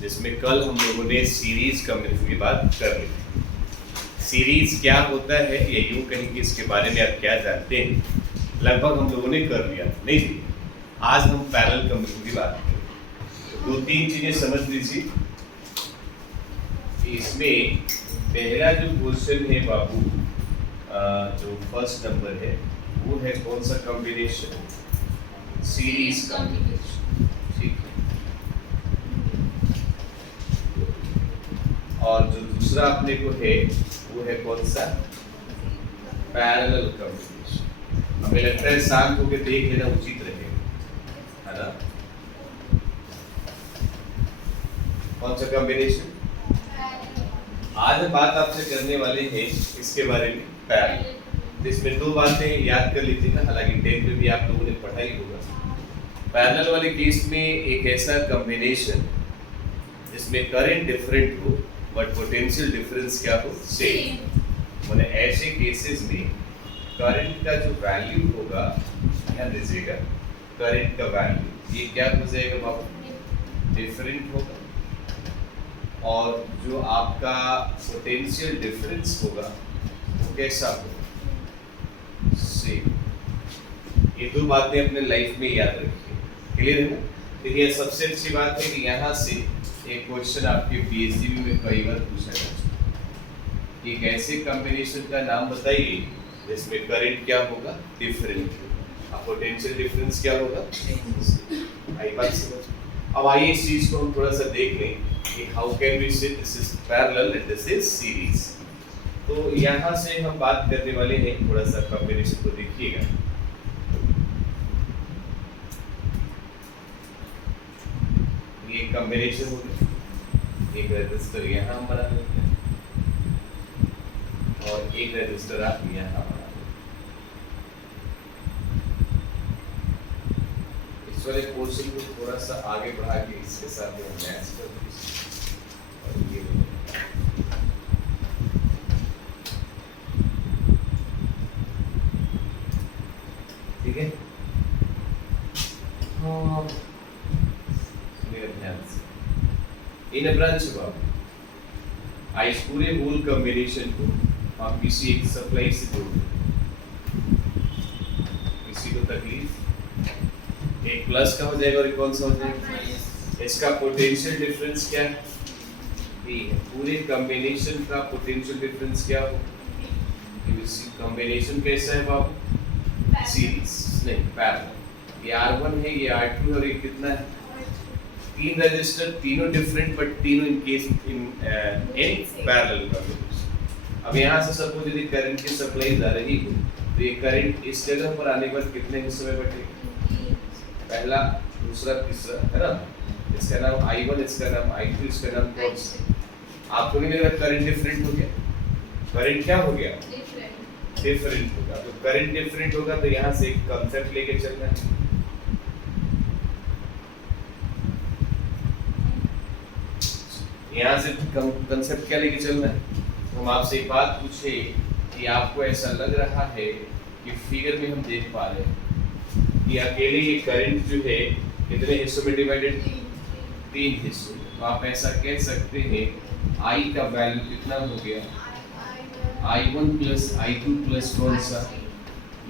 जिसमें कल हम लोगों ने सीरीज कम्युनिकेशन की बात कर ली। सीरीज क्या होता है या यूं कहेंगे इसके बारे में आप क्या जानते हैं, लगभग हम लोगों ने कर लिया नहीं जी। आज हम पैरेलल कम्युनिकेशन की बात करें। तो 2-3 चीजें समझ लीजिए। इसमें पहला जो क्वेश्चन है बाबू, जो फर्स्ट नंबर है वो है कौन सा कॉम्बिनेशन, सीरीज कॉम्बिनेशन, ठीक है। और जो दूसरा अपने को है वो है कौन सा, पैरेलल कॉम्बिनेशन। हमें लगता है शांत होकर देख लेना उचित रहेगा, है ना। कौन सा कॉम्बिनेशन आज हम बात आपसे करने वाले हैं इसके बारे में, पैरेलल। इसमें 2 बातें याद कर लीजिएगा, हालांकि 10th में भी आप लोगों ने पढ़ा ही होगा। पैरेलल वाले केस में एक ऐसा कॉम्बिनेशन जिसमें करंट डिफरेंट हो बट पोटेंशियल डिफरेंस क्या हो, सेम। माने ऐसे केसेस में करंट का जो वैल्यू होगा, ध्यान दीजिएगा, करंट का वैल्यू ये क्या हो जाएगा बाबू, डिफरेंट होगा। और जो आपका पोटेंशियल डिफरेंस होगा वो कैसा होगा, सेम। ये 2 बातें अपने लाइफ में याद रखिए, क्लियर है ना। देखिए सबसे अच्छी बात है कि यहाँ से एक क्वेश्चन आपके पीएचडी में कई बार पूछा जा चुका है। एक ऐसे कॉम्बिनेशन का नाम बताइए जिसमें करंट क्या होगा, डिफरेंट, और पोटेंशियल डिफरेंस क्या होगा, आई बात समझ। अब आइए इस चीज को हम थोड़ा सा देख लें कि हाउ कैन वी से this is parallel and this is series. तो यहाँ से हम बात करने वाले हैं, थोड़ा सा कॉम्बिनेशन को देखिएगा। ये कॉम्बिनेशन हो गया, एक रजिस्टर यहाँ हम बना लेते हैं और एक रजिस्टर आप यहाँ बना लेते हैं। इस वाले पोर्शन को थोड़ा सा आगे बढ़ा के इसके साथ हम मैच कर और ये ठीक है। हाँ, इन a branch of इस पूरे होल कॉम्बिनेशन को आप किसी एक सप्लाई से जोड़ दें, किसी को तकलीफ, एक प्लस का हो जाएगा और एक कौन सा हो जाएगा, इसका पोटेंशियल डिफरेंस क्या है, ये है। पूरे कॉम्बिनेशन का पोटेंशियल डिफरेंस क्या हो, कॉम्बिनेशन कैसा है बाबू, सीरीज नहीं पैरेलल। ये R1 है, ये R2 है और ये कितना है, 3 रजिस्टर, तीनों डिफरेंट बट तीनों in case in parallel combination. अब यहाँ से सपोज यदि करंट की सप्लाई जा रही हो तो ये करंट इस जगह पर आने पर कितने हिस्सों में बटेगा, पहला, दूसरा, तीसरा, है ना। इसका नाम I1, इसका नाम I2, इसका नाम कौन सा। आपको नहीं लगा करंट डिफरेंट हो गया, करंट क्या हो गया, डिफरेंट होगा। तो करंट डिफरेंट होगा तो यहाँ से एक कांसेप्ट लेके चलना है। यहाँ से कंसेप्ट क्या लेके चलना है। तो हम आपसे एक बात पूछे कि आपको ऐसा लग रहा है कि फिगर में हम देख पा रहे हैं कि अकेले ये करंट जो है कितने हिस्सों में डिवाइडेड, 3 हिस्सों में। तो आप ऐसा कह सकते हैं I का वैल्यू कितना हो गया, I1 प्लस I2 प्लस कौन सा,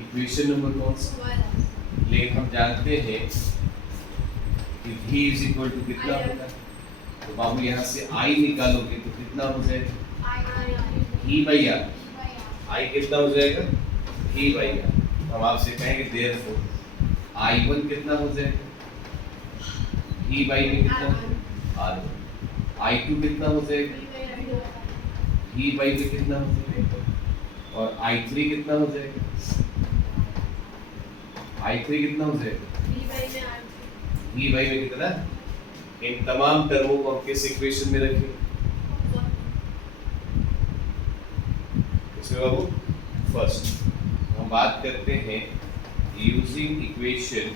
इक्वेशन नंबर कौन सा। लेकिन हम जानते हैं कि V इज इक्वल टू कितना होगा, तो बाबू यहाँ से I निकालोगे तो कितना हो जाएगा, E बाई आर। I कितना हो जाएगा, E बाई आर। हम आपसे कहेंगे देयरफॉर I1 कितना हो जाएगा, E बाई में कितना, R1। I2 कितना हो जाएगा, E बाई में कितना हो जाएगा, और I3 कितना हो जाएगा, I3 कितना हो जाएगा, E बाई में कितना। इन तमाम टर्मों को हम किस इक्वेशन में रखें, इसमें बाबू फर्स्ट हम बात करते हैं using equation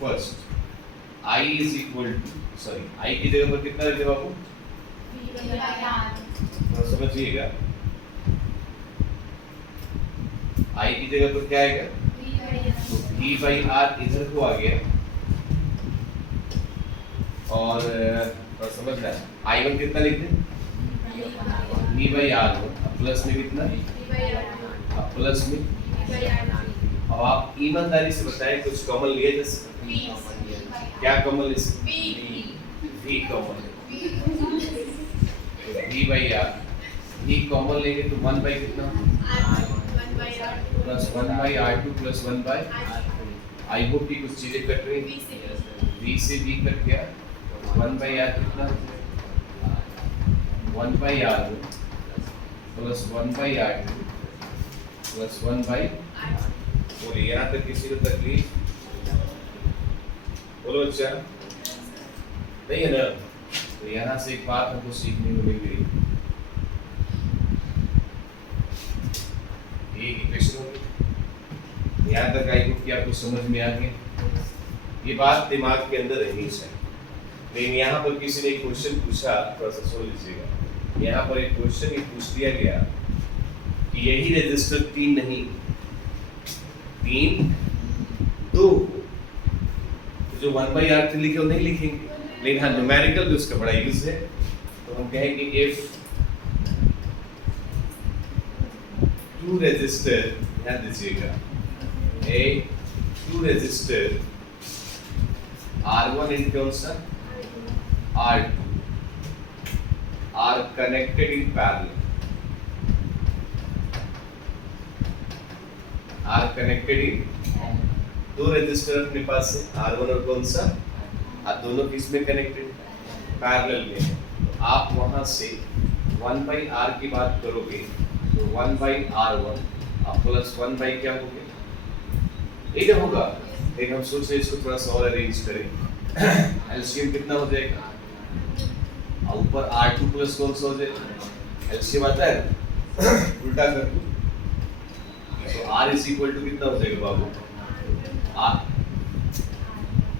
first. I is equal to, sorry I की जगह पर कितना रखते बाबू, तो समझिएगा I की जगह पर क्या आएगा, तो V बाई R इधर को आ गया और समझना I1 कितना लिख दें V/R1 अब प्लस में कितना अब प्लस में अब आप ईमानदारी से बताएं कुछ कॉमन लिए जा सकते क्या कॉमन ले सकते V common V/R V common लेंगे तो 1 बाई कितना plus 1/R2 plus 1/, I hope कि कुछ चीजें कट रही V से V कट गया 1/R कितना 1/R1 प्लस 1/R2 प्लस 1/, बोलिए यहाँ तक किसी को तकलीफ बोलो अच्छा नहीं है ना। तो यहाँ से एक बात हमको सीखने को मिल गई, ये इक्वेशन होगी यहाँ तक आई होप कि आपको समझ में आ गया, ये बात दिमाग के अंदर रहनी चाहिए। लेकिन यहाँ पर किसी ने एक क्वेश्चन पूछा, थोड़ा सा सुन लीजिएगा, यहाँ पर एक क्वेश्चन ये पूछ दिया गया कि यही रजिस्टर 3 नहीं 3 2 जो 1/R3 लिखे वो नहीं लिखेंगे, लेकिन हाँ न्यूमेरिकल भी उसका बड़ा यूज है। तो हम कहेंगे इफ 2 रजिस्टर, ध्यान दीजिएगा, a 2 रजिस्टर R1 and कौन सा R2 are connected in parallel, are connected in, 2 register अपने पास है R1 और कौन सा, आप दोनों किस में कनेक्टेड पैरेलल में है। तो आप वहां से 1/R की बात करोगे तो 1/R1 अब प्लस 1/ क्या हो गया एक होगा, लेकिन हम सोच रहे इसको थोड़ा सा और अरेंज करें। एलसीएम कितना हो जाएगा और ऊपर R2 प्लस कौन सा हो जाएगा, एलसीएम आता है उल्टा कर दो तो R इज इक्वल टू कितना हो जाएगा बाबू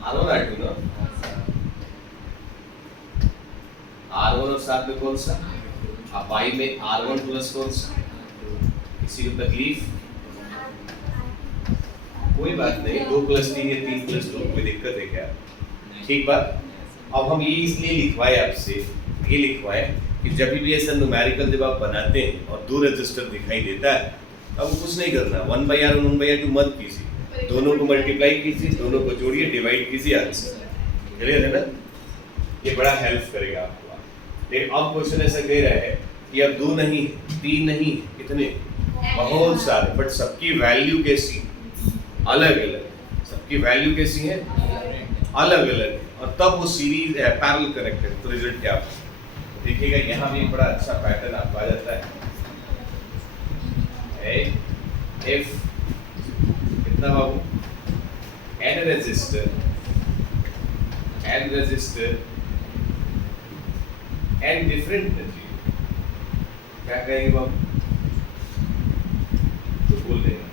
R1 R2 ना, R1 और साथ में कौन सा अब Y में R1 प्लस कौन सा, किसी को तकलीफ कोई बात नहीं, 2 + 3 या 3 + 2 कोई दिक्कत है क्या, ठीक बात। अब हम ये इसलिए लिखवाए आपसे, ये लिखवाए कि जब भी ऐसा न्यूमेरिकल जब आप बनाते हैं और 2 रजिस्टर दिखाई देता है अब कुछ नहीं करना, 1/R1 1/R2 मत कीजिए, दोनों को मल्टीप्लाई कीजिए, दोनों को जोड़िए, डिवाइड कीजिए, आंसर क्लियर है ना, ये बड़ा हेल्प करेगा आपको। लेकिन अब क्वेश्चन ऐसा कह रहा है कि अब 2 नहीं 3 नहीं कितने बहुत सारे, बट सबकी वैल्यू कैसी अलग अलग, सबकी वैल्यू कैसी है अलग अलग, और तब वो सीरीज है पैरेलल कनेक्टेड, तो रिजल्ट क्या होगा देखिएगा। यहाँ भी बड़ा अच्छा पैटर्न आपको आ जाता है, इफ कितना बाबू n रजिस्टर n डिफरेंट, क्या कहेंगे बाबू तो बोल देंगे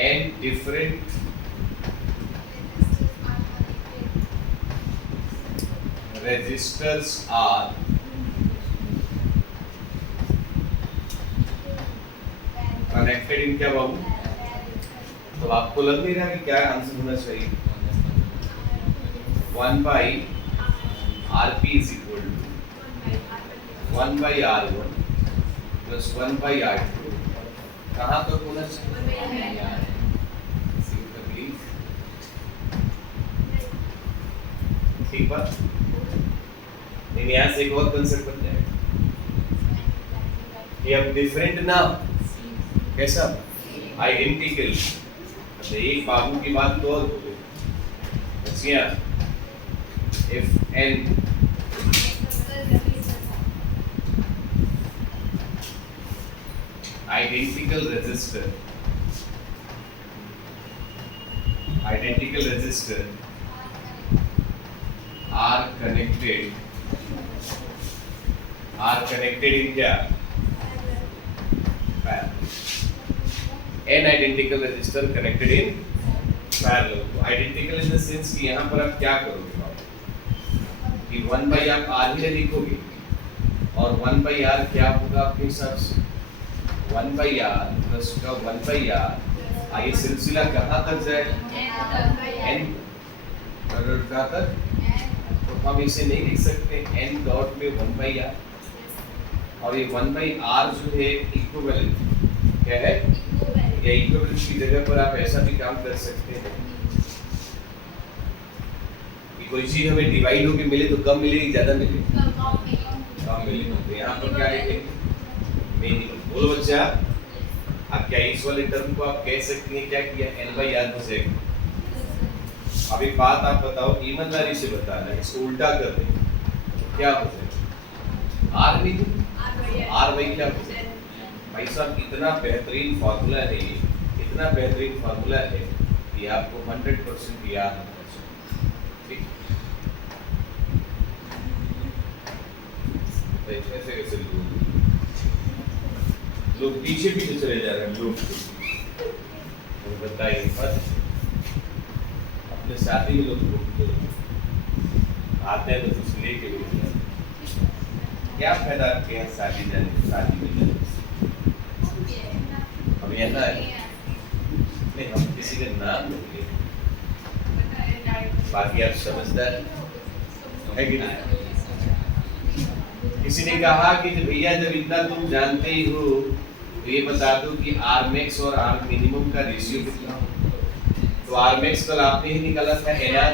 n different registers are connected in क्या बाबू, तो आपको लग नहीं रहा कि क्या आंसर होना चाहिए, 1/RP is equal to 1/R1 plus 1/R2, कहाँ तक होना चाहिए ठीक बात। लेकिन यहाँ से एक और कंसेप्ट बन जाएगा कि अब डिफरेंट ना कैसा आइडेंटिकल, एक बाबू की बात तो और बोले बच्चियां, if n identical resistor are connected in क्या parallel, n identical resistor connected in parallel। तो identical in the sense कि यहाँ पर आप क्या करोगे बाबू कि 1/R ही लिखोगे और 1/R क्या होगा आपके हिसाब से 1/R प्लस का 1/R, आइए सिलसिला कहाँ तक जाएगा n, और उठाकर तो हम इसे नहीं लिख सकते n डॉट में 1/r, और ये 1/r जो है इक्विवेलेंट क्या है, या इक्विवेलेंट की जगह पर आप ऐसा भी काम कर सकते हैं कि कोई चीज हमें डिवाइड होके मिले तो कम मिलेगी ज्यादा मिलेगी, कम मिलेगी, तो यहाँ पर क्या लिखेंगे मिनिमम। बोलो बच्चा, आप क्या इस वाले टर्म को आप कह सकते हैं क्या किया n/r हो जाएगा। अब एक बात आप बताओ, ईमानदारी से बताना, इसको उल्टा कर दें तो क्या हो जाएगा, r भी r/, क्या हो जाएगा भाई साहब। इतना बेहतरीन फार्मूला है ये, इतना बेहतरीन फार्मूला है कि आपको 100% याद होना चाहिए, ठीक। ऐसे कैसे लोग पीछे पीछे चले जा रहे हैं लोग, तो बताइए पर अपने साथी में लोग आते हैं तो कुछ लेके भी क्या फायदा आपके यहाँ शादी जाने, शादी में जाने। हम यहाँ नहीं, हम किसी का नाम नहीं, बाकी आप समझदार है कि नहीं। किसी ने कहा कि भैया जब इतना तुम जानते ही हो तो ये बता दो कि r max और r minimum का रेशियो कितना हो। तो r max कल आपने ही निकाला था nr,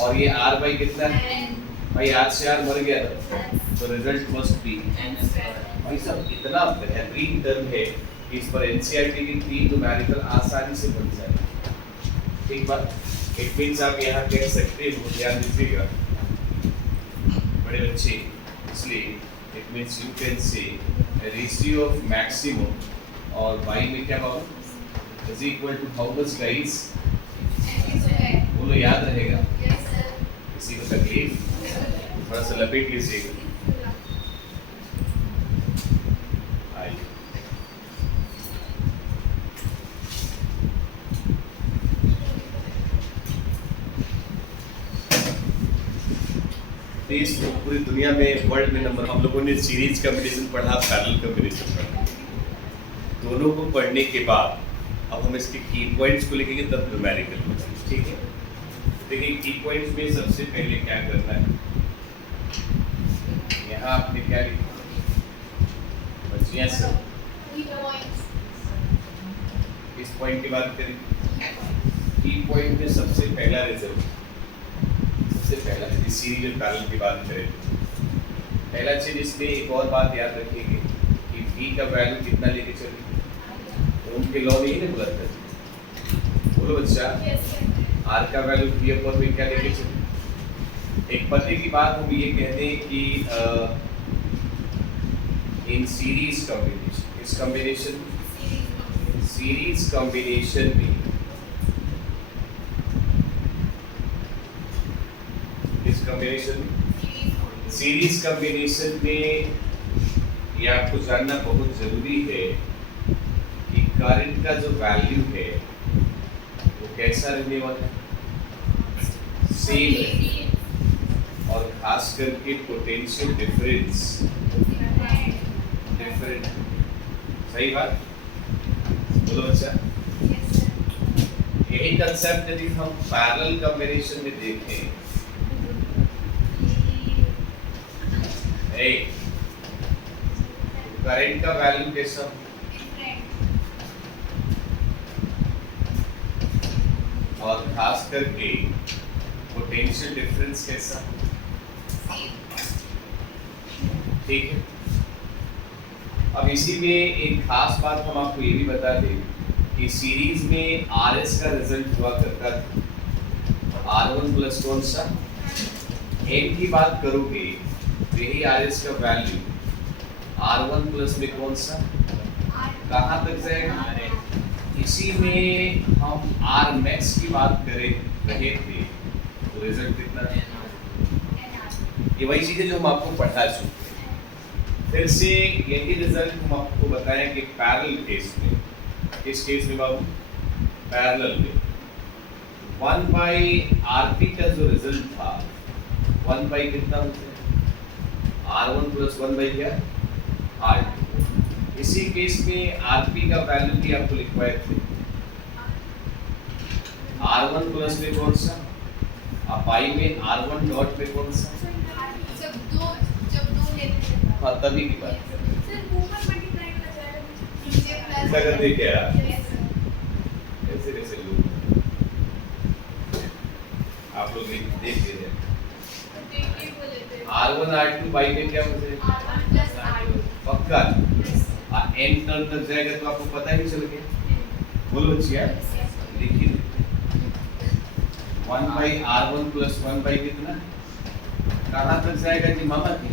और ये r by कितना है भाई, r से r मर गया था, तो रिजल्ट मस्ट बी भाई सब। इतना बेहतरीन टर्म है कि इस पर एनसीईआरटी की 3 न्यूमेरिकल आसानी से बन जाए, ठीक बात। इट मींस आप यहाँ कह सकते हो, ध्यान दीजिएगा बड़े बच्चे, इसलिए it means you can say ratio of maximum और y में क्या power is equal to how much guys, बोलो याद रहेगा। किसी को तकलीफ, थोड़ा सा लपेट लीजिएगा। पूरी दुनिया में वर्ल्ड में नंबर, हम लोगों ने सीरीज कॉम्बिनेशन पढ़ा, पैरेलल कॉम्बिनेशन पढ़ा, दोनों को पढ़ने के बाद अब हम इसके की पॉइंट्स को लिखेंगे तब न्यूमेरिकल हो जाएगा, ठीक है। देखिए की पॉइंट्स में सबसे पहले क्या करना है, यहाँ आपने क्या लिखा बच्चियां से, इस पॉइंट की बात करें, की पॉइंट में सबसे पहला रिजल्ट, सबसे पहला सीरीज और पैरेलल की बात करें, पहला चीज इसमें एक और बात याद रखिएगा कि v का वैल्यू कितना लेके चलेंगे, ओम के लॉ नहीं ना बोला था, बोलो बच्चा, r का वैल्यू v/v क्या लेके चलेंगे। एक पते की बात हम ये कहते हैं कि इन सीरीज कॉम्बिनेशन, इस कॉम्बिनेशन सीरीज कॉम्बिनेशन में, इस कॉम्बिनेशन सीरीज कॉम्बिनेशन में ये आपको जानना बहुत जरूरी है कि करंट का जो वैल्यू है वो कैसा रहने वाला है, सेम है, और खास करके पोटेंशियल डिफरेंस डिफरेंट, सही बात, बोलो बच्चा। यही कंसेप्ट यदि हम पैरेलल कॉम्बिनेशन में देखें, करंट का वैल्यू कैसा, और खास करके पोटेंशियल डिफरेंस कैसा, ठीक है। अब इसी में एक खास बात हम आपको ये भी बता दें कि सीरीज में RS का रिजल्ट हुआ करता था R1 प्लस कौन सा n की बात करोगे, यही RS का वैल्यू R1 प्लस में कौन सा कहाँ तक जाएगा, इसी में हम R max की बात करें रहे थे तो रिजल्ट कितना है, ये वही चीजें जो हम आपको पढ़ा चुके हैं। फिर से यही रिजल्ट हम आपको बताएं कि पैरेलल केस में, किस केस में बाबू, पैरेलल में 1/RP का जो रिजल्ट था 1/ कितना होता है R1 प्लस 1/ क्या R2। इसी केस में RP का वैल्यू भी आपको लिखवाए थे, R1 प्लस में कौन सा अब पाई में R1 डॉट पे कौन सा? जब दो लेते हैं हाँ तभी की बात है। सर ऊपर मल्टीप्लाई करना चाहेगा नीचे प्लस क्या करते हैं क्या? Yes, sir. ऐसे कैसे लोग आप लोग देख लीजिए तो देख के बोले थे R1 R2 पाई में क्या हो जाएगा? R1 plus R2 पक्का Yes, n टर्म तक जाएगा तो आपको पता ही चल गया। बोलो बच्चिया yes, लिखिए 1 by R1 plus 1 by कितना? कहाँ तक जाएगा जी मामा की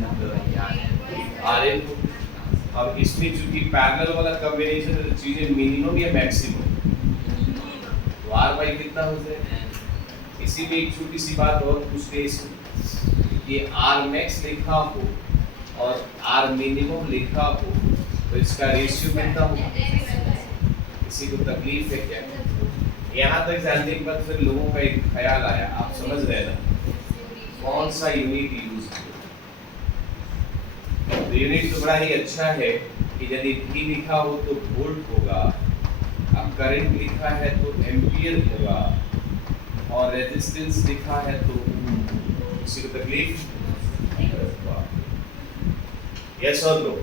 Rn को। अब इसमें चूंकि पैरेलल वाला कॉम्बिनेशन है तो चीजें मिनिमम या मैक्सिमम तो R by कितना हो जाएगा? इसी में एक छोटी सी बात और पूछ ले इसमें ये R max लिखा हो और R minimum लिखा हो तो इसका रेशियो कितना होगा? किसी को तकलीफ है क्या? यहाँ तक जानने के बाद फिर लोगों का एक ख्याल आया, आप समझ रहे ना कौन सा यूनिट यूज किया? तो यूनिट तो बड़ा ही अच्छा है कि यदि V लिखा हो तो वोल्ट होगा, अब करंट लिखा है तो एम्पियर होगा और रेजिस्टेंस लिखा है तो किसी को तकलीफ? यस और नो?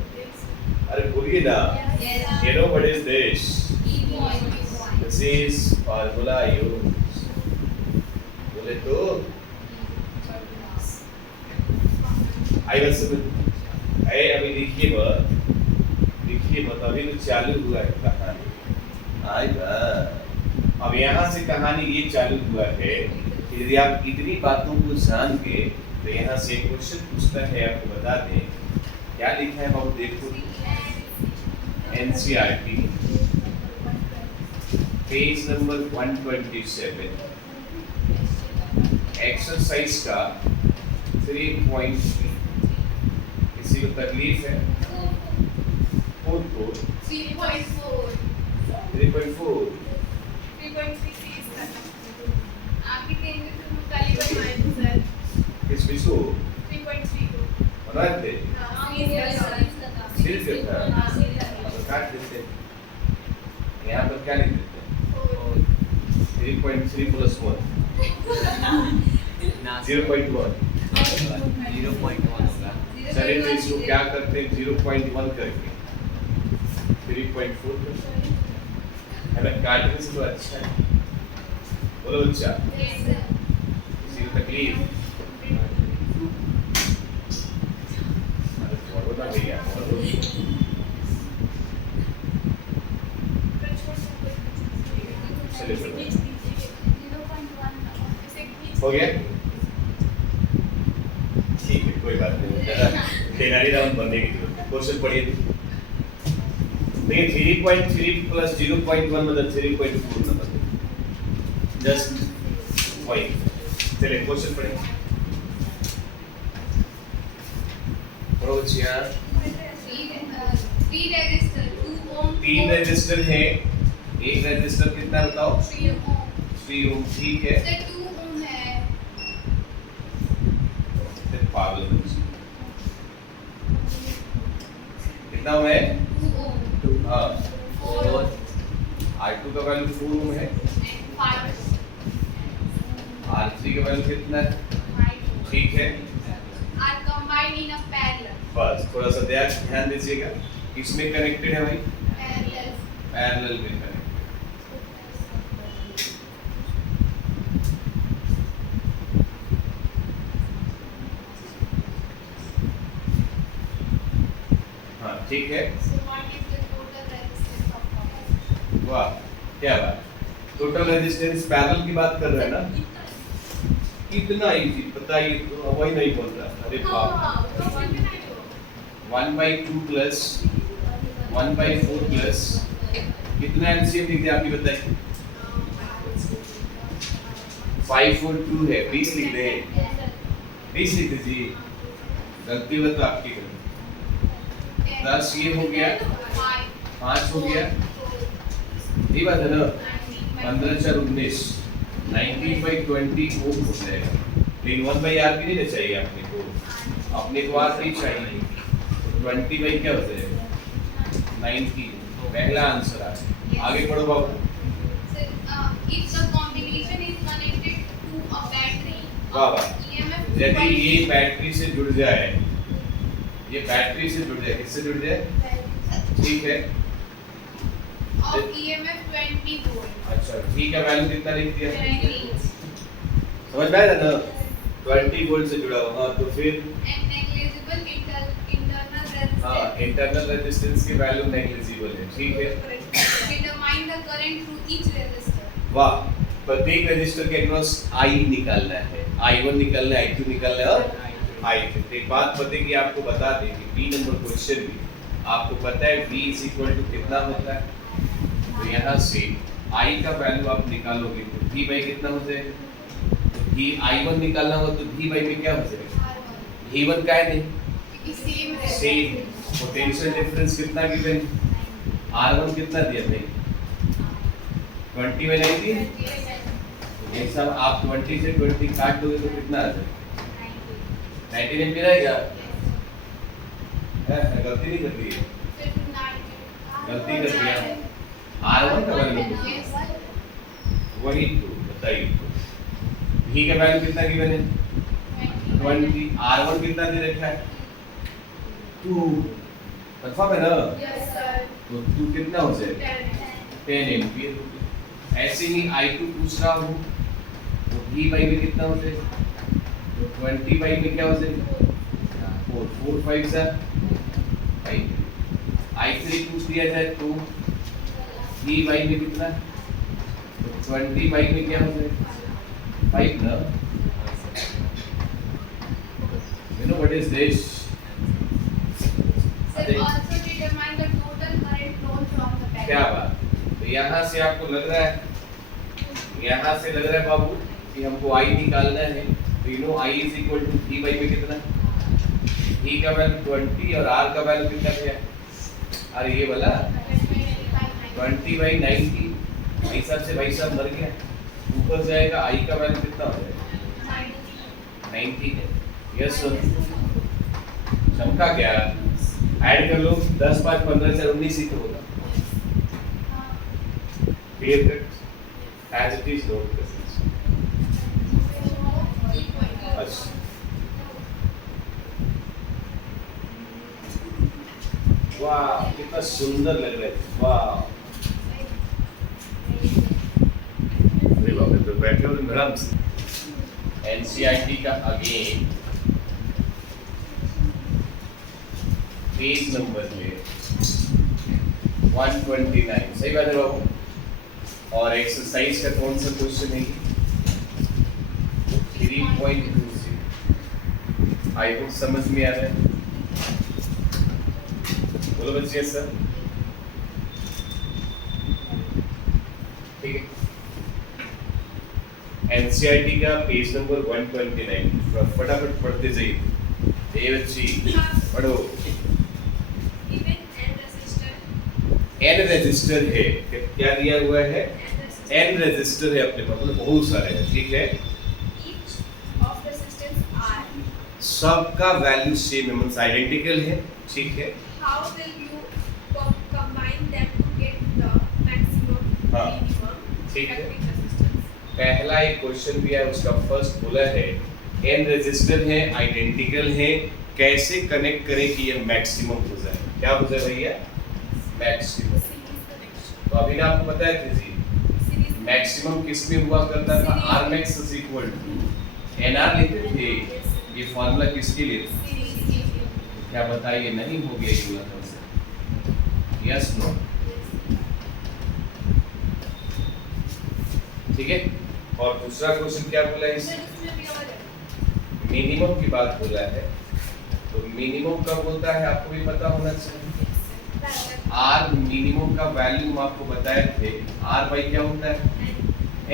अरे बोलिए ना। Yes. You know what is this? E1 This is formula used. बोले तो आई बस अरे अभी देखिए मत अभी तो चालू हुआ है कहानी। आई बस अब यहाँ से कहानी ये चालू हुआ है कि यदि आप इतनी बातों को जान के तो यहाँ से एक क्वेश्चन पूछता है, आपको बता दें क्या लिखा है बाबू देखो NCERT पेज नंबर 127 एक्सरसाइज का 3.3 किसी को तकलीफ है? 4 3.4 3.4 आपकी टेंशन तो कल ही बनवाए थे सर किस विषय 3.3 को बनाए थे? सीरीज सीरीज का तो काट देते यहाँ पर क्या लिख देते 3.3 plus 1 0.1 चलिए तो इसको क्या करते हैं 0.1 करके 3.4 है ना, काटने से तो अच्छा है। बोलो बच्चा किसी को तकलीफ? अरे बोलो ना भैया चलिए हो गया ठीक है कोई बात नहीं, ज़्यादा तेनाली राउंड बनने की जरूरत है। क्वेश्चन पढ़िए देखिए 3.3 plus 0.1 मतलब 3.4 मतलब जस्ट वही। चलिए क्वेश्चन पढ़िए पढ़ो बच्चियाँ। 3 रजिस्टर है, एक रजिस्टर कितना बताओ? 3 ओम ठीक है। पागल कितना ओम है? हाँ R2 का वैल्यू 4 ओम है, R3 का वैल्यू कितना है? ठीक है बस थोड़ा सा ध्यान दीजिएगा किसमें कनेक्टेड है भाई? पैरेलल में कनेक्टेड। हाँ ठीक है वाह क्या बात, टोटल रेजिस्टेंस पैरेलल की बात कर रहे हैं ना? कितना इजी बताइए तो वही नहीं बोल रहा। अरे बाप 1/2 प्लस 1/4 प्लस कितना एलसीएम लिख दे आप ही बताइए? 5 और 2 है 20 लिख दे, 20 लिख दीजिए। गलती हो तो आपकी गलती। 10 ये हो गया, 5 हो गया, ये बात है ना? 15 4 19 90/20 ओम हो जाएगा। लेकिन 1/r भी नहीं चाहिए अपने को r नहीं चाहिए तो 20 क्या हो जाएगा? 90। पहला आंसर आ गया। आगे पढ़ो बाबू। If the combination is connected to a battery वाह वाह। EMF यदि ये बैटरी से जुड़ जाए, ये बैटरी से जुड़ जाए, किससे जुड़ जाए? ठीक है। of EMF 20 volt अच्छा, ठीक है, वैल्यू कितना लिख दिया? 20 समझ में आया ना? 20 वोल्ट से जुड़ा हुआ। हाँ, तो फिर and negligible internal resistance. हाँ, इंटरनल रेजिस्टेंस की वैल्यू नेग्लिजिबल है। ठीक है। Determine the current through each resistor. वाह, प्रत्येक रजिस्टर के अक्रॉस आई निकालना है, I1 निकालना है, I2 निकालना है और I2। एक बात पता है कि आपको बता दें कि बी नंबर क्वेश्चन में आपको पता है V इज इक्वल टू कितना होता है, तो यहाँ से I का वैल्यू आप निकालोगे तो V बाई कितना हो जाएगा, तो V I1 निकालना हो तो V बाई में क्या हो जाएगा, V1 का है नहीं, Same सेम पोटेंशियल डिफरेंस कितना गिवन, R1 कितना दिया नहीं, 20 में 19। ये सब आप 20 से 20 काट दोगे तो कितना आ जाएगा, 19 एम्पीयर आएगा। गलती नहीं कर दी है, गलती कर दिया। R1 का वैल्यू वही तो बताइए, V का वैल्यू कितना गिवन है 20, R1 कितना दे रखा है 2, कंफर्म है ना, तो 2 कितना हो जाएगा 10 एम्पीयर। ऐसे ही I2 पूछ रहा हूँ तो V बाई में कितना हो जाएगा, तो 20 बाई में क्या हो जाएगा 4, 4 5 से 5। I3 पूछ दिया जाए तो V बाई में कितना, तो 20 बाई में क्या हो जाएगा 5 ना। You know what is this? Sir, also determine the total current flown from the battery. क्या बात, तो यहाँ से आपको लग रहा है, यहाँ से लग रहा है बाबू कि हमको I निकालना है, तो you know I is equal to V by में कितना, V का वैल्यू 20 और R का वैल्यू कितना गया, अरे ये वाला 20 बाई 90, भाई साहब से भाई साहब मर गया, ऊपर जाएगा I का वैल्यू कितना हो जाएगा 90 है। यस सर, चमका क्या, ऐड कर लो 10 5 15 से 19 ही तो होगा। Clear cut as it is note presence। अच्छा, वाह कितना सुंदर लग रहा है, वाह, अरे बाप रे, तो बैठे हो मैडम। एनसीईआरटी का अगेन पेज नंबर है 129, सही बात है बाबू। और एक्सरसाइज का कौन सा क्वेश्चन है, 3.20। आई होप समझ में आ रहा है, बोलो बच्चे सर, ठीक है। एनसीईआरटी का पेज नंबर 129, फटाफट पढ़ते जाइए। ए बच्ची पढ़ो। एन रेजिस्टर है, क्या दिया हुआ है, एन रेजिस्टर है अपने पास, मतलब बहुत सारे हैं, ठीक है। सबका वैल्यू सेम है, मतलब आइडेंटिकल है, ठीक है। How will you combine them to get the maximum हाँ, minimum ठीक है। effective resistance? पहला एक क्वेश्चन भी है, उसका फर्स्ट बोला है एन रेजिस्टर है, आइडेंटिकल है, कैसे कनेक्ट करें कि ये मैक्सिमम हो जाए, क्या हो जाए भैया, मैक्सिमम। Series connection. तो अभी ना आपको पता है जी Series मैक्सिमम किस में हुआ करता था, R max is equal to N R लेते थे, ये फॉर्मूला किसके लिए था, series. क्या बताइए, नहीं हो गया ये वाला से, यस नो, ठीक है। और दूसरा क्वेश्चन क्या बोला है, Sir, उसमें भी और है। मिनिमम की बात बोला है, तो मिनिमम कब होता है आपको भी पता होना चाहिए। आर मिनिमम का वैल्यू हम आपको बताए थे, आर बाई क्या होता है,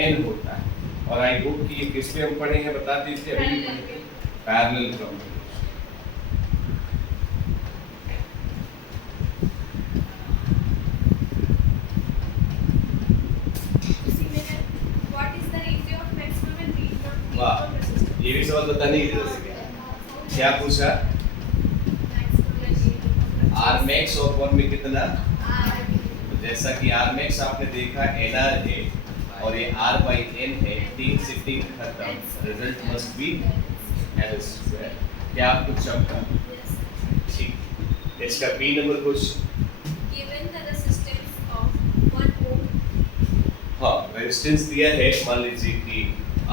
एन होता है। और आई होप कि ये किस पे हम पढ़े हैं, बता दीजिए अभी, parallel combination. What is the ratio of maximum and minimum वाह, resistance? ये भी सवाल बताने की जरूरत है, क्या पूछा, Maximum and minimum. R max और वन में कितना, R. तो जैसा कि आर मैक्स आपने देखा एन आर है, और ये r by n है, 3 से 3 खत्म, result must be n square. क्या आपको चमका? ठीक। इसका B number question, Given the resistance of 1 ohm, हाँ रेजिस्टेंस दिया है, मान लीजिए कि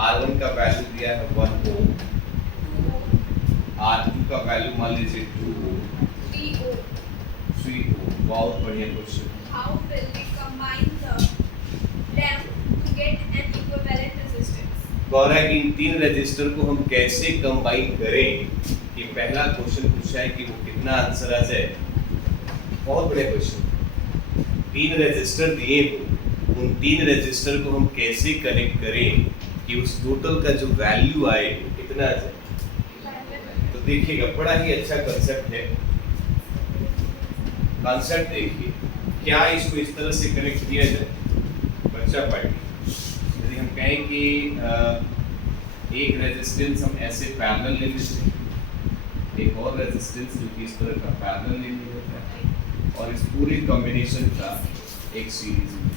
R1 का वैल्यू दिया है 1 ओम, 2 ohm, R2 का वैल्यू मान लीजिए 2 ओम, 3 ohm, 3 ओम। बहुत बढ़िया question. how will we combine them to get an equivalent resistance? कह रहा है कि इन तीन रजिस्टर को हम कैसे कंबाइन करें, कि पहला क्वेश्चन पूछा है कि वो कितना आंसर आ जाए। बहुत बढ़िया क्वेश्चन। तीन रजिस्टर दिए हो, उन तीन रजिस्टर को हम कैसे कनेक्ट करें कि उस टोटल का जो वैल्यू आए वो कितना आ जाए। तो देखिएगा, बड़ा ही अच्छा कंसेप्ट है। कंसेप्ट देखिए, क्या इसको इस तरह से कनेक्ट किया जाए। बच्चा पढ़िए, यदि हम कहें कि एक रेजिस्टेंस हम ऐसे पैरेलल ले लेते हैं, एक और रेजिस्टेंस जो कि इस तरह का पैरेलल ले लेते हैं, और इस पूरे कॉम्बिनेशन का एक सीरीज में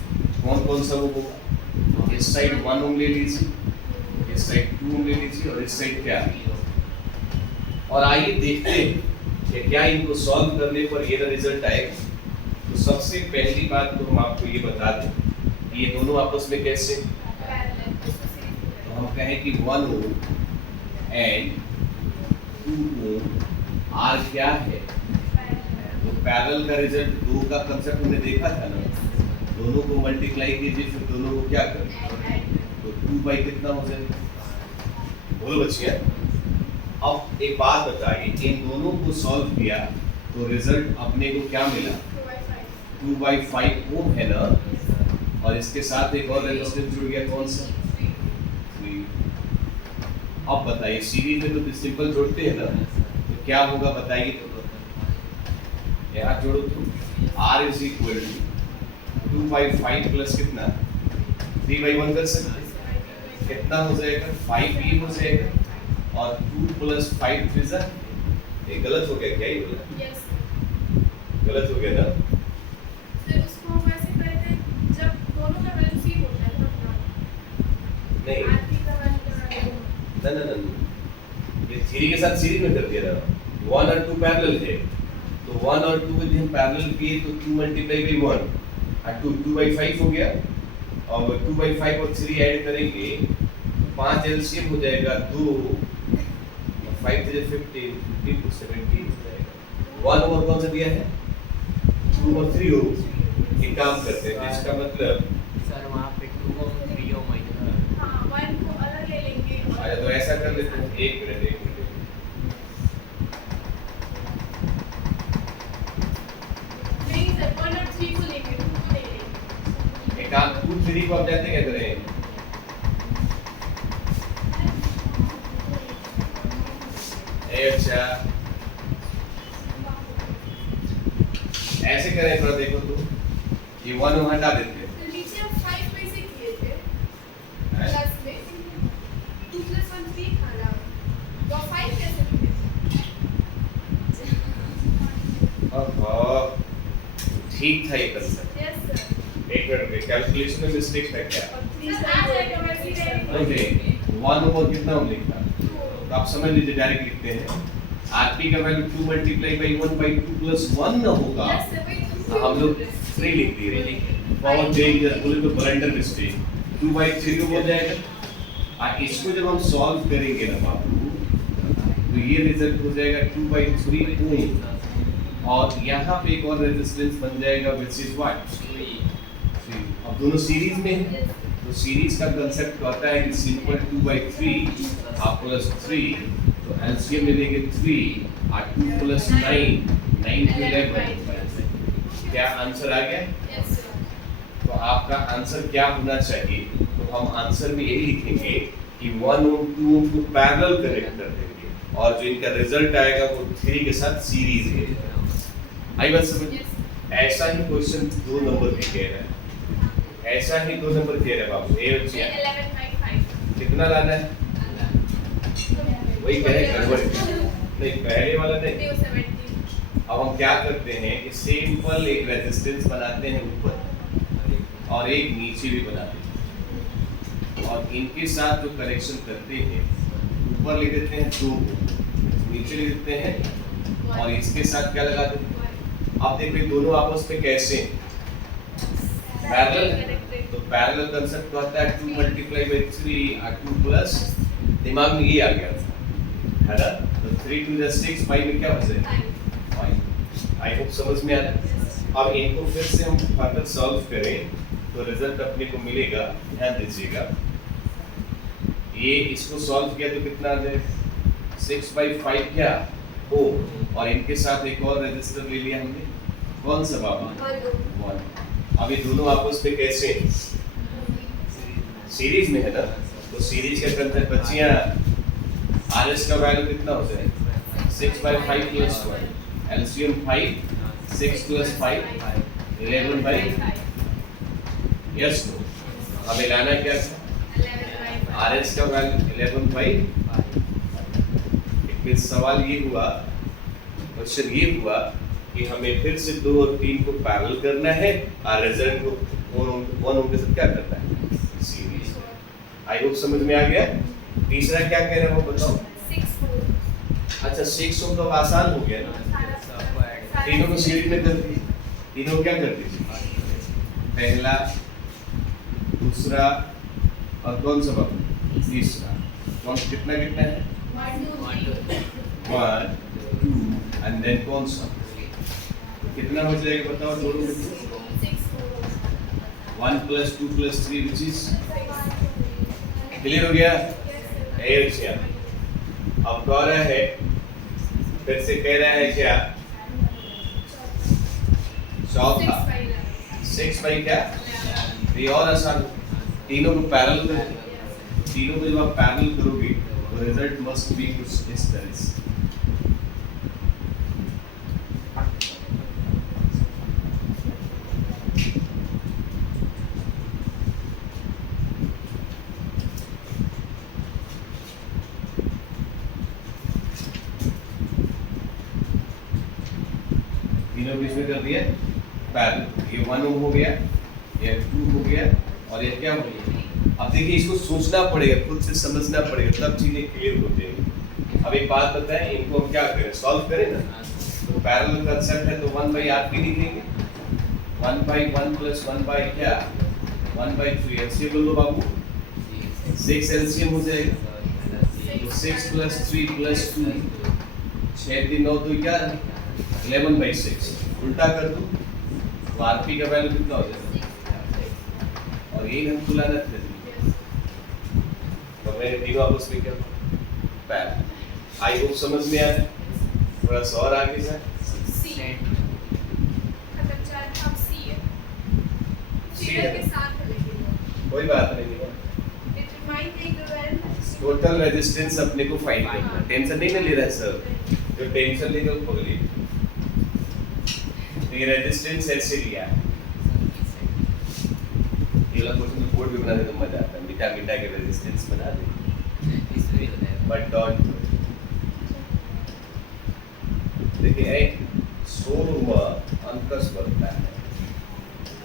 कौन कौन सा वो होगा। इस साइड 1 ओम ले लीजिए, इस साइड 2 ओम ले लीजिए, और इस साइड क्या। और आइए देखते हैं कि क्या इनको सॉल्व करने पर ये रिजल्ट आएगा। तो सबसे पहली बात तो हम आपको ये बता दें कि ये दोनों आपस में कैसे, तो हम कहें कि 1 ओम एंड 2 ओम आर क्या है। तो पैरेलल का रिजल्ट 2 का कंसेप्ट हमने देखा था ना, दोनों को मल्टीप्लाई कीजिए, फिर दोनों को क्या करें, तो 2 बाई कितना हो जाएगा। बोलो बच्चियां, अब एक बात बताइए, इन दोनों को सॉल्व किया तो रिजल्ट अपने को क्या मिला, 2/5 ओम है ना, और इसके साथ एक और रेजिस्टेंस जुड़ गया, कौन सा, 3। अब बताइए, सीरीज में तो सिंपल जोड़ते हैं ना, तो क्या होगा बताइए। तो यहाँ जोड़ो तो R is equal to 2/5 plus कितना, 3/1 कर सकते, कितना हो जाएगा, 5 ये हो जाएगा, और 2 प्लस 5 फिजा, ये गलत हो गया क्या, ये बोला Yes. गलत हो गया ना। फिर उसको वैसे करते हैं जब दोनों का वैल्यू सेम होता है ना, नहीं R3 का वैल्यू ना, ये 3 के साथ सीरीज में कर दिया ना, 1 और 2 पैरेलल है, तो 1 और 2 यदि हम पैरेलल किए तो 2 मल्टीप्लाई बाई 1 और 2/5 हो गया, और 2/5 और 3 ऐड करेंगे तो 5 एलसीएम हो जाएगा 2 और 5 से 15, 15 to 17 हो जाएगा। 1 और कौन सा दिया है, 2 और 3 हो। एक काम करते हैं, इसका मतलब सर वहाँ पे 2 ओम 3 ओम आएगा। हाँ, 1 को अलग ले लेंगे। अच्छा तो ऐसा कर लेते हैं, एक मिनट नहीं सर, 1 और 3 को लेंगे, 2 को नहीं लेंगे। एक आप 2 3 को आप जाते क्या करें, अच्छा ऐसे करें, थोड़ा देखो तो ये 1 हटा देते हैं, तो नीचे हम 5 में से किए थे, हैं? प्लस में 2 + 1 3 खाना, तो 5 कैसे लिखे? ओहो, ठीक था ये कंसेप्ट। Yes sir. एक मिनट में कैलकुलेशन में मिस्टेक था क्या, और 3 सर आ जाएगा वैसे ही ओके 1 ओवर कितना हम लिखा, तो आप समझ लीजिए डायरेक्ट लिखते हैं, आरपी का वैल्यू 2 मल्टीप्लाई बाई 1/2 प्लस 1 न होगा, यस सर, वही तो हम लोग 3 लिख दिए, बहुत डेंजर, बोले तो ब्लंडर मिस्टेक, 2/3 हो जाएगा। और इसको जब हम सॉल्व करेंगे ना बाबू, तो ये रिजल्ट हो जाएगा 2/3 ओम, और यहाँ पे एक और रेजिस्टेंस बन जाएगा विच इज व्हाट, 3। अब दोनों सीरीज में है, तो सीरीज का कंसेप्ट कहता है कि सिंपल 2/3 हाफ प्लस 3, तो एलसीएम ले लेंगे 3 और 2 प्लस 9 to 11। क्या आंसर आ गया। Yes sir. तो आपका आंसर क्या होना चाहिए, तो हम आंसर में यही लिखेंगे कि 1 ओम 2 ओम को पैरेलल कनेक्ट कर देंगे, और जो इनका रिजल्ट आएगा वो 3 के साथ सीरीज है। आई बात समझ। ऐसा ही क्वेश्चन 2 नंबर भी कह रहा है, ऐसा ही 2 नंबर कह रहा है बाबू, ए बच्चियां 11/5 कितना लाना है, वही कह रहे हैं, गड़बड़ नहीं, पहले वाला नहीं। 17। अब हम क्या करते हैं कि सिंपल एक रेजिस्टेंस बनाते हैं ऊपर और एक नीचे भी बनाते हैं, और इनके साथ जो करेक्शन करते हैं ऊपर लिख देते हैं 2, नीचे लिख देते हैं और इसके साथ क्या लगा देते हैं। अब देखिए दोनों आपस में कैसे पैरेलल है, तो पैरेलल कांसेप्ट होता है 2 मल्टीप्लाई बाय 3 और 2 प्लस, दिमाग में ये आ गया था, है ना। तो 3 2 6, 5 में क्या बचे 5। आई होप समझ में आ रहा है। अब इनको फिर से हम फर्दर सॉल्व करें तो रिजल्ट अपने को मिलेगा, ध्यान दीजिएगा। ये इसको सॉल्व किया तो कितना आ जाएगा 6/5 क्या ओ, और इनके साथ एक और रजिस्टर ले लिया हमने, कौन सा बाबा 1। अब ये दोनों आपस में कैसे सीरीज में है ना, तो सीरीज के अंदर बच्चियां आरएस का वैल्यू कितना हो जाएगा 6/5 + 1, एलसीएम 5, 6 + 5 11/5। यस, तो हमें लाना क्या था आरएस का वैल्यू 11/5। इट मींस सवाल ये हुआ, क्वेश्चन ये हुआ कि हमें फिर से 2 और 3 को पैरेलल करना है और रिजल्ट को 1 उनके साथ क्या करना है सीरीज। आई होप समझ में आ गया। तीसरा क्या कह रहे हैं वो बताओ। 6 अच्छा 6 तो आसान हो गया ना, तीनों को सीरीज में कर दी, तीनों क्या कर दी पहला दूसरा और कौन सा बाबू तीसरा, कौन कितना कितना है 1 2 एंड देन कौन सा कितना हो जाएगा बताओ दोनों में 1 + 2 + 3 which is क्लियर हो गया। अब कह रहा है फिर से कह रहा है क्या चौथा 6 क्या, ये और आसान, तीनों को पैरेलल करोगे, तीनों को जब आप पैरेलल करोगे तो रिजल्ट मस्ट बी कुछ इस तरह से। तीनों बीच में कर दिया पैरेलल, ये 1 हो गया, ये 2 हो गया और ये क्या हो गया। अब देखिए इसको सोचना पड़ेगा, खुद से समझना पड़ेगा, तब चीजें क्लियर हो जाएंगी। अब एक बात बताएं, इनको हम क्या करें सॉल्व करें ना, तो पैरेलल कांसेप्ट है तो 1/RP लिखेंगे, 1/1 + 1/ क्या 1/3 एलसीएम लो बाबू, 6 एलसीएम हो जाएगा, तो 6 + 3 + 2 6 3 9 2 क्या 11/6, उल्टा कर दूं तो आरपी का वैल्यू कितना हो जाएगा, और यही हम तुलना थे तो मैंने तीनों आपस में क्या पैरेलल। आई होप समझ में आया, थोड़ा सा और आगे सर कोई बात नहीं, टोटल रेजिस्टेंस अपने को फाइंड करना, टेंशन नहीं ना ले रहा है सर, जो टेंशन ले रहे हो पगली। तो ये रेजिस्टेंस ऐसे लिया है, ये वाला क्वेश्चन तो बोर्ड भी बना दे तो मजा आता है, मिटा मिटा के रेजिस्टेंस बना दे, बट डोंट देखिए एक 16वां अंकस बनता है,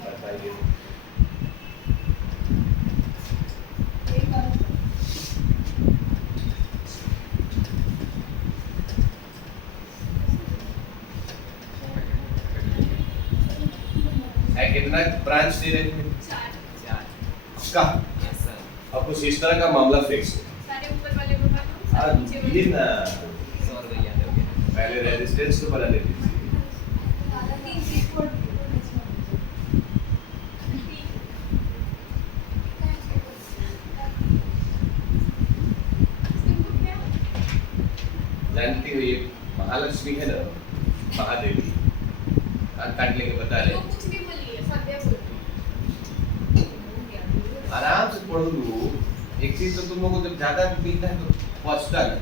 बताइए कितना ब्रांच दे रहे थे 4 का, अब कुछ इस तरह का मामला फिक्स है, सारे ऊपर वाले को काटो, नीचे ये वाले ना पहले रेजिस्टेंस को बना लेते थे। जानती हो ये महालक्ष्मी है ना, महादेवी काट लेके बता रहे, कुछ भी बोलिए सत्य बोलिए, आराम से पढ़ो लोग। एक चीज तो तुम लोगों को जब ज्यादा मिलता है तो पहुंचता नहीं,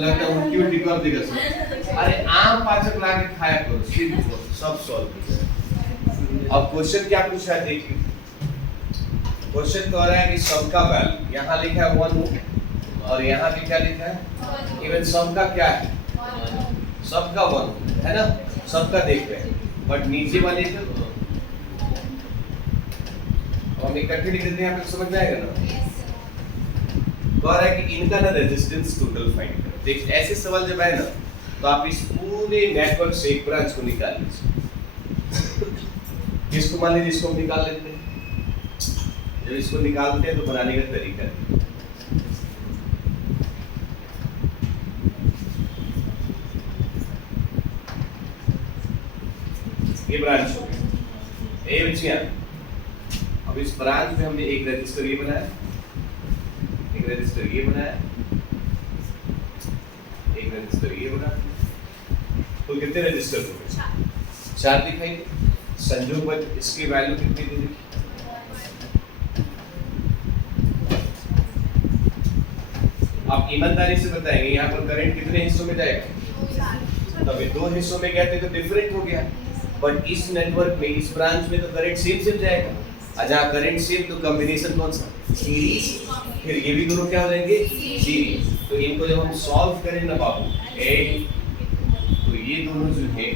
लगता है उल्टी उल्टी कर देगा सब। अरे आम पाचक ला के खाया करो, सीधे सब सॉल्व हो जाएगा। अब क्वेश्चन क्या पूछा है देखिए, क्वेश्चन कह रहा है कि सम का वैल्यू यहाँ लिखा है 1 और यहाँ भी क्या लिखा है, इवन सम का क्या है, सब का 1 है ना, सबका देख रहे हैं, बट नीचे वाले का तो हम इकट्ठे लिख देते हैं, आप लोग समझ में आएगा ना। कह रहा है कि इनका ना रेजिस्टेंस टोटल फाइंड करो। देख ऐसे सवाल जब आए ना तो आप इस पूरे नेटवर्क से एक ब्रांच को निकाल लीजिए। किसको मान लीजिए, इसको हम निकाल लेते हैं। जब इसको निकालते हैं तो बनाने का तरीका है। ये ब्रांच हो गई ए बच्चियां। अब इस ब्रांच में हमने एक रजिस्टर ये बनाया, एक रजिस्टर ये बनाया, एक रजिस्टर ये बना। तो कितने रजिस्टर हो गए? 4 दिखाई दे। संयोग बच इसकी वैल्यू कितनी दी? आप ईमानदारी से बताएंगे यहाँ पर करंट कितने हिस्सों में जाएगा? तभी 2 हिस्सों में गया तो डिफरेंट हो गया। बट इस नेटवर्क में, इस ब्रांच में तो करंट सेम जाएगा। जहाँ करंट सेम तो कॉम्बिनेशन कौन सा? सीरीज। फिर ये भी दोनों क्या हो जाएंगे? सीरीज। तो इनको जब हम सॉल्व करें ना बाबू तो ये दोनों जो है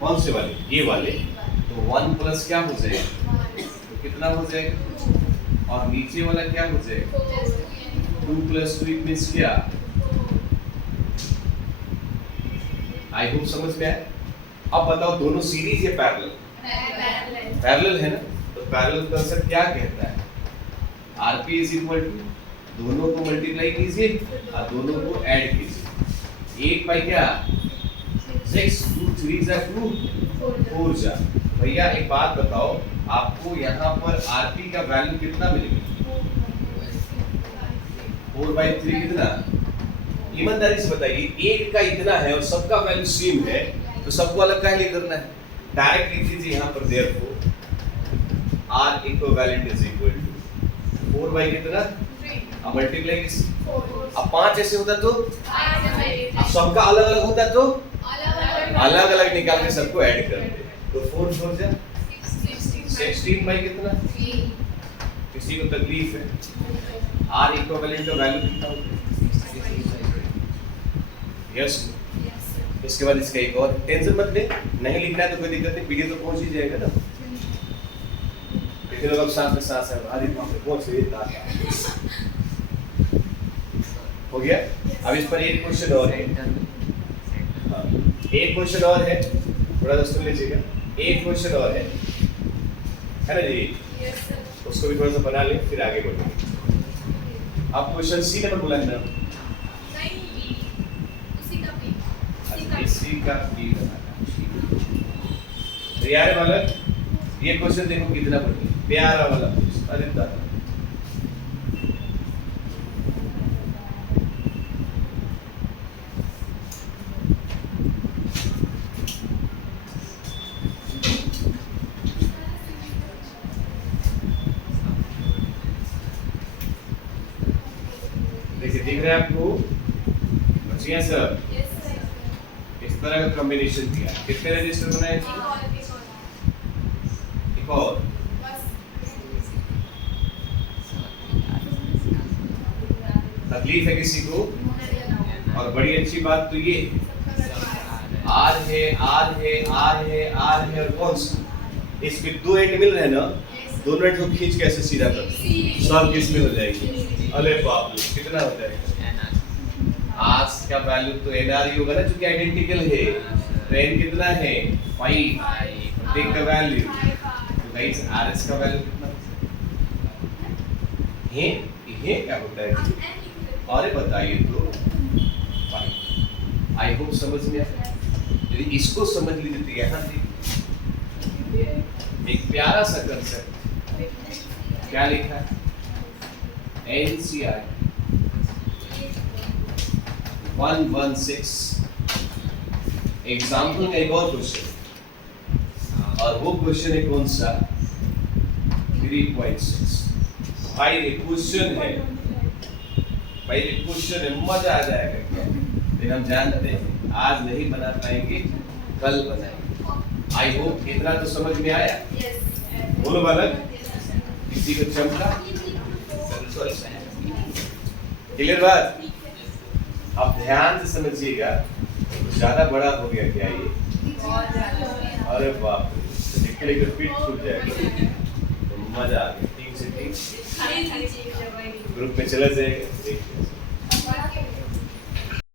कौन से वाले? ये वाले। तो 1 प्लस क्या हो जाएगा? तो कितना हो जाएगा? और नीचे वाला क्या हो जाएगा? 2 प्लस 2 इट मींस क्या? आई होप समझ में आया। अब बताओ दोनों सीरीज या पैरेलल? पैरेलल है ना। तो पैरेलल कंसेप्ट क्या कहता है? आरपी इज इक्वल टू दोनों को मल्टीप्लाई कीजिए और दोनों को ऐड कीजिए। 1 बाई क्या? 6 2 3 जा 2 4 जा। भैया एक बात बताओ, आपको यहाँ पर आरपी का वैल्यू कितना मिलेगा? 4/3 कितना? ईमानदारी से बताइए, एक का इतना है और सबका वैल्यू सेम है तो सबको अलग काहे करना है? डायरेक्ट लिख दीजिए यहाँ पर therefore R equivalent is equal to 4 by कितना? अब मल्टीप्लाई किस? अब 5 ऐसे होता तो अब सबका अलग अलग होता तो अलग अलग निकाल के सबको ऐड कर दे। तो 4 4 जा 16 बाई कितना? किसी को तकलीफ है? R इक्विवेलेंट का वैल्यू कितना होता है? यस। इसके बाद इसका एक और, टेंशन मत ले, नहीं लिखना है तो कोई दिक्कत नहीं, पीडीएफ तो पहुंच ही जाएगा ना। कितने लोग अब साथ में साथ हैं? अरे बाप रे पहुंच गए। हो गया। अब इस पर एक क्वेश्चन और है। हाँ, एक क्वेश्चन और है, थोड़ा सा सुन लीजिएगा। एक क्वेश्चन और है ना जी? उसको भी थोड़ा सा बना लें फिर आगे बढ़ेंगे। आप क्वेश्चन सी नंबर बोला है ना? इसी का बी बनाना। तो यार बालक, ये क्वेश्चन देखो कितना बढ़िया प्यारा वाला। अरे दादा देखिए, दिख रहा है आपको बच्चियां सर? इस तरह का कॉम्बिनेशन दिया। कितने रजिस्टर बनाए? एक और। तकलीफ है किसी को? और बड़ी अच्छी बात तो ये आर है, आर है, आर है, आर है और कौन सा? इसमें 2 एंड मिल रहे हैं ना, दोनों एंड को खींच के ऐसे सीधा कर सब किसमें हो जाएगी? अरे बाप रे कितना हो जाएगा? आर का वैल्यू तो एनआर ही होगा ना, क्योंकि आइडेंटिकल है। तो एन कितना है? 5। Take the value. तो गाइस आरएस का वैल्यू कितना है? ये क्या होता है? अरे बताइए तो 5। आई होप समझ में आया। यदि इसको समझ लीजिए तो यहाँ देखिए एक प्यारा सा कंसेप्ट क्या लिखा है? NCERT 116 एग्जाम्पल का एक और क्वेश्चन, और वो क्वेश्चन है कौन सा? 3.6। भाई ये क्वेश्चन है, भाई ये क्वेश्चन है, मजा आ जाएगा। लेकिन हम जानते हैं आज नहीं बना पाएंगे, कल बनाएंगे। आई होप इतना तो समझ में आया। बोलो बालक, किसी को चमका? क्लियर बात? अब ध्यान से समझिएगा, ज्यादा बड़ा हो गया क्या ये? अरे बाप रे, लिख के लेकर पीठ छूट जाएगा। तो मजा आ गया, 3 से 3 खाली खाली चीज जब आई ग्रुप में चला जाएगा, देखते हैं।